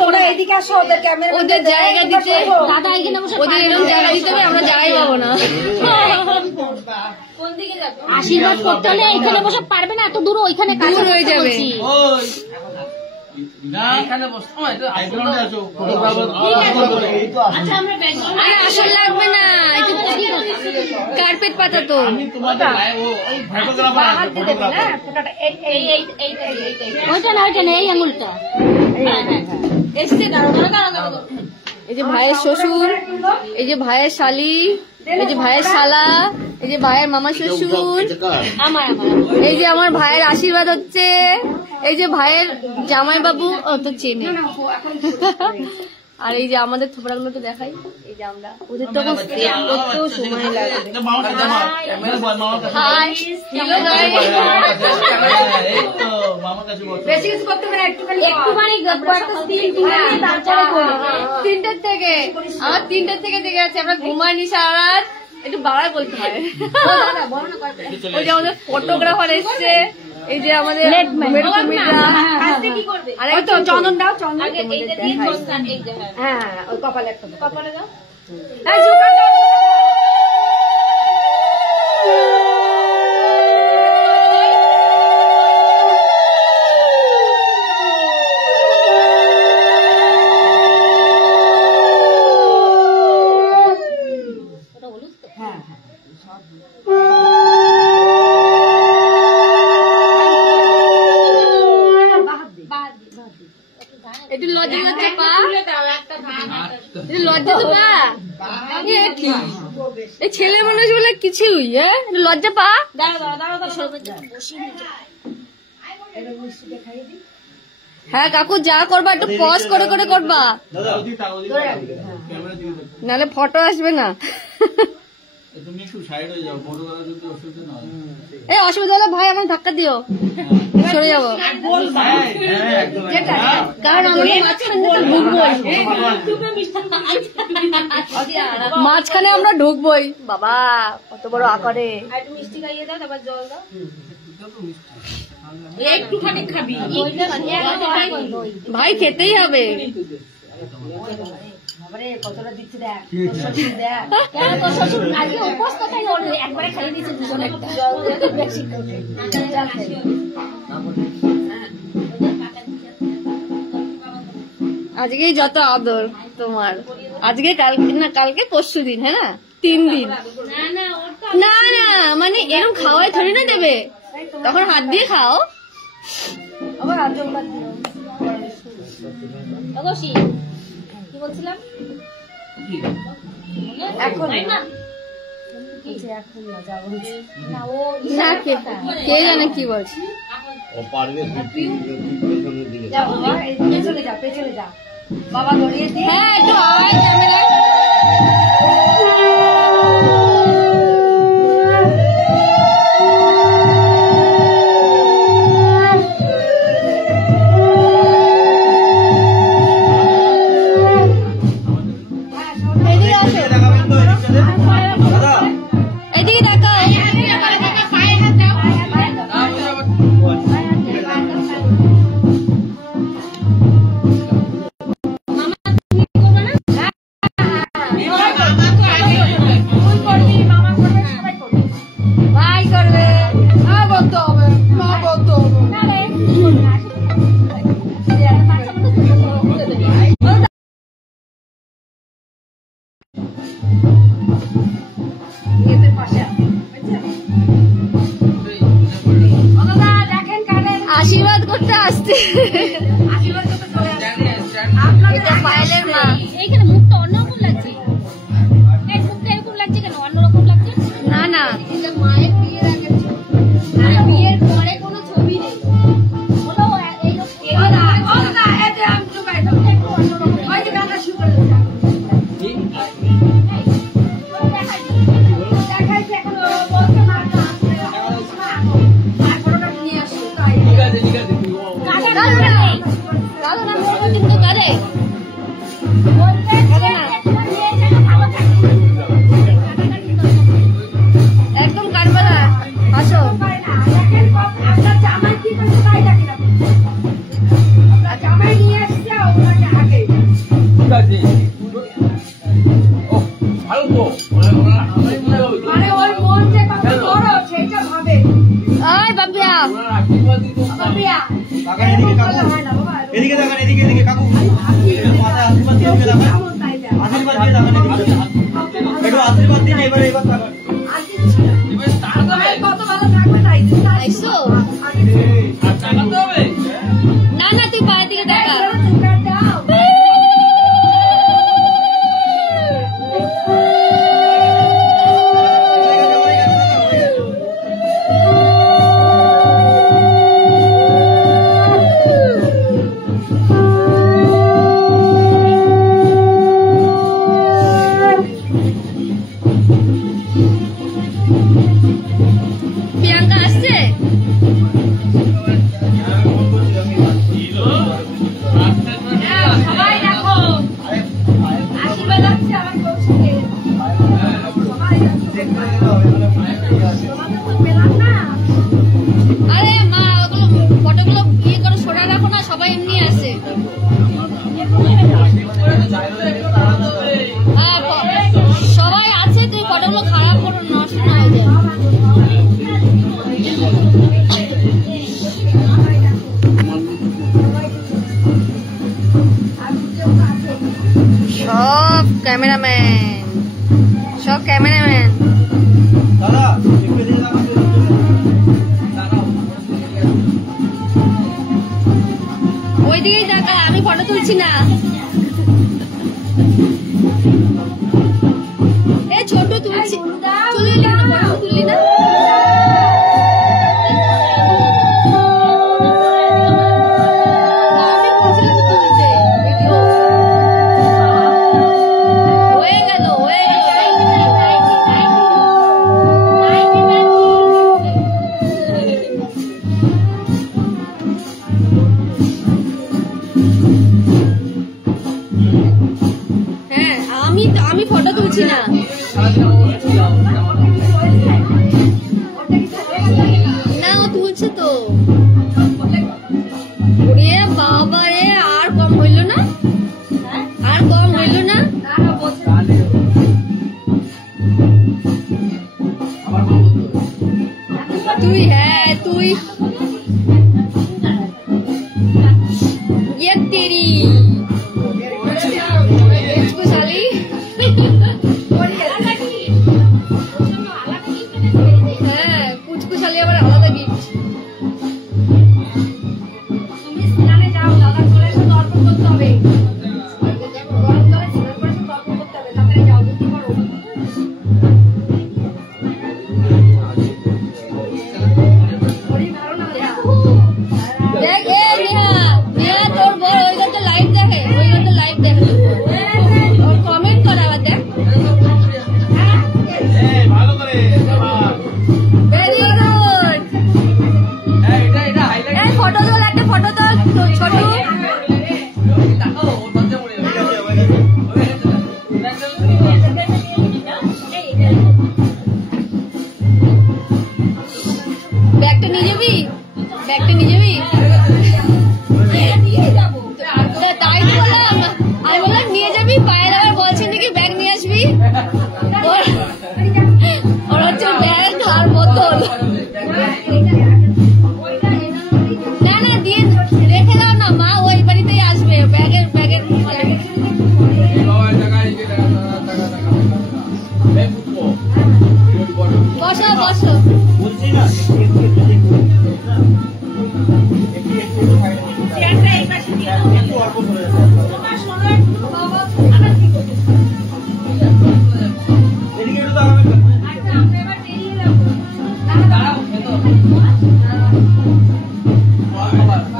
তোমরা এদিকে আসো, ওদের ক্যামেরা ওদের জায়গা দিতে দাদা এখানে বসে ওদের এরকম জায়গা দিতে হবে, আমরা জায়গা পাবো না। কোন দিকে যাবে? আশীর্বাদ করতে হলে এখানে বসে পারবে না, এত দূর ওইখানে কাছে হয়ে যাবে। না এখানে বসো, ব্যাকগ্রাউন্ডে আছো, ফটোগ্রাফার আচ্ছা আমরা ব্যাকগ্রাউন্ডে আসল লাগবে না, একটু কার্পেট পাতা তো আমি তোমাদের ও ফটোগ্রাফার আছে, ফটোগ্রাফার ফটোটা এই ওইটা না, ওইটা না, এই আঙুলটা এসে দাঁড়াও। এই যে ভাইয়ের শ্বশুর, এই যে ভাইয়ের শালি, এই যে ভাইয়ের শালা, এই যে ভাইয়ের মামা শ্বশুর, এই যে আমার ভাইয়ের আশীর্বাদ হচ্ছে, এই যে ভাইয়ের জামাই বাবু তো চেনে, আর এই যে আমাদের থোপড়াগুলো তো দেখাই, এই যে আমরা ওদের তো করতেও সময় লাগে। তিনটার থেকে আমার 3টার থেকে দেখে আছে, আমরা ঘুমাইনি সারা রাত, একটু বাড়ায় বলতে হয়। ওই যে আমাদের ফটোগ্রাফার এসছে, এই যে আমাদের চন্দন দাও, চন্দন হ্যাঁ ওই কপালে একটা কপালে দাও। একটু লজ্জা লজ্জা পা, লজ্জা তো পা, এই ছেলে মানুষ বলে কিছুই, হ্যাঁ লজ্জা পা। হ্যাঁ কাকু যা করবা একটু পজ করে করে করবা, নাহলে ফটো আসবে না। এই অসুবিধা হলে ভাই আমার ধাক্কা দিও, সরে যাবো, কারণ মাঝখানে আমরা ঢুকবোই। বাবা কত বড় আকারে, মিষ্টি খাইয়ে দাও, তারপর জল দাও, একটুখানি খাবি ভাই, খেতেই হবে। কতটা দিচ্ছি দেখ, একবারে খাইয়ে দিচ্ছে দুজনে, আজকেই যত আদর তোমার, আজকে কালকে না, কালকে পরশু দিন, হ্যাঁ না 3 দিন। না না মানে এরকম খাওয়াই থরি না দেবে, তখন হাত দিয়ে খাও। আবার কি বলছিলাম এখন না, কে জানে কি বলছি। পেছনে যা বাবা, ধরিয়ে দিই। হ্যাঁ একটু আওয়াজ যাবে না। আশীর্বাদ করতে আসছে, আশীর্বাদ করতে চলে আসছে পায়েলের মা। এইখানে মুখটা অন্যরকম লাগছে, এই মুখটা এরকম লাগছে কেন, অন্যরকম লাগছে? না না এটা মায়ের বিয়ের আগে, বিয়ের পরে কোনো ছবি নেই, একদম কাঠবালা আসো। এদিকে দেখান, এদিকে এদিকে কাকু মাথায় আশীর্বাদ দিয়ে দেখান, আশীর্বাদ দিয়ে দেখান, একটু আশীর্বাদ দিন। এবার দেখান কত ভালো থাকবে তাই না না, তুই পায়ের দিকে দেখা। প্রিয়াঙ্কা আসছে? সবাই দেখো আশীর্বাদ লাগছে আমার কৌশলে। আরে মা ওগুলো ফটোগুলো ইয়ে করে সরা রাখো না, সবাই এমনি আসে। সবাই আছে, তুই ফটোগুলো খারাপ করো, নষ্ট না হয়ে যায়। সব ক্যামেরাম্যান দাদা ওইদিকেই দেখা, আমি ফটো তুলছি না। এ ছোট তুলছি, তুললি না ফটো, তুললি না। হ্যাঁ আমি ফটো তুলছি না। না ও তুলছে তো। ওরে বাবা রে, আর কম হইল না, আর কম হইল না। তুই হ্যাঁ তুই ये तेरी इसको साली হ্যাঁ কুচকু সালি আবার আলাদা গিফট। তুমি স্নানে যাও, দাদা চলে এসে তর্পণ করতে হবে, গরম জলে স্নান করে তর্পণ করতে হবে, তাড়াতাড়ি যাও, বুঝতে পারো। দেখ তোর বল ওইখানটা লাইভ দেখে, ওইখানটা লাইভ দেখে ওর কমেন্ট করে আবার দেখ। ভালো করে ভেরি গুড। এই ফটো তোল, একটা ফটো তোল ছোট। ব্যাগটা নিয়ে যাবি, ব্যাগটা নিয়ে যাবি। তাই বললাম, আমি বললাম নিয়ে যাবি, পায়ের আবার বলছেন নাকি ব্যাগ নিয়ে আসবি। ওর হচ্ছে ব্যাগ আর বোতল। না না দিয়ে রেখে দাও না মা, ওই বাড়িতেই আসবে ব্যাগের বসো বসো। বলছি না একটু অল্প করে এদিকে একটু দাঁড়াবেন।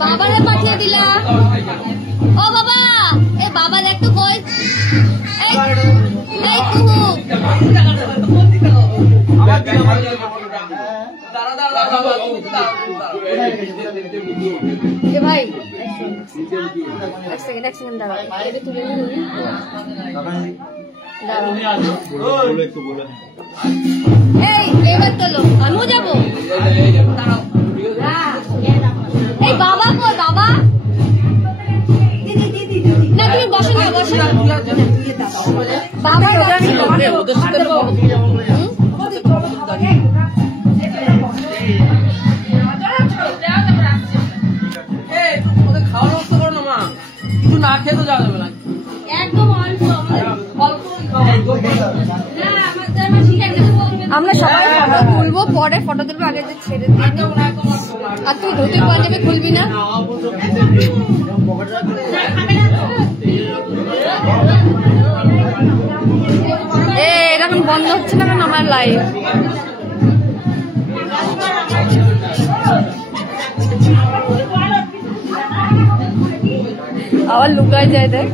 বাবারে পাঠিয়ে দিলা। ও বাবা, এ বাবা দেখ তো কই। এই কুহু ভাই এক সেকেন্ড দাঁড়া, এটা তুলে এই এবার তোলো, আমিও যাবো। এই বাবা কই বাবা? না তুমি বসো না, বসো না বাবা। খেতে যাওয়া যাবে না একদম অল্প আমরা সবাই ফটো তুলবো, পরে ফটো তুলবো, আগে যে ছেড়ে দিই। আর তুই ধুতি পাঞ্জাবি খুলবি না? এরকম বন্ধ হচ্ছে না কেন আমার লাইভ? আবার লুকায় যায় দেখ।